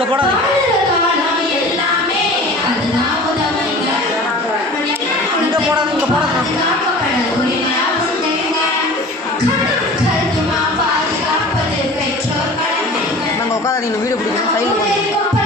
இந்த போடாது நம்ம உட்காந்து வீடியோ பிடிக்கணும் சைடில்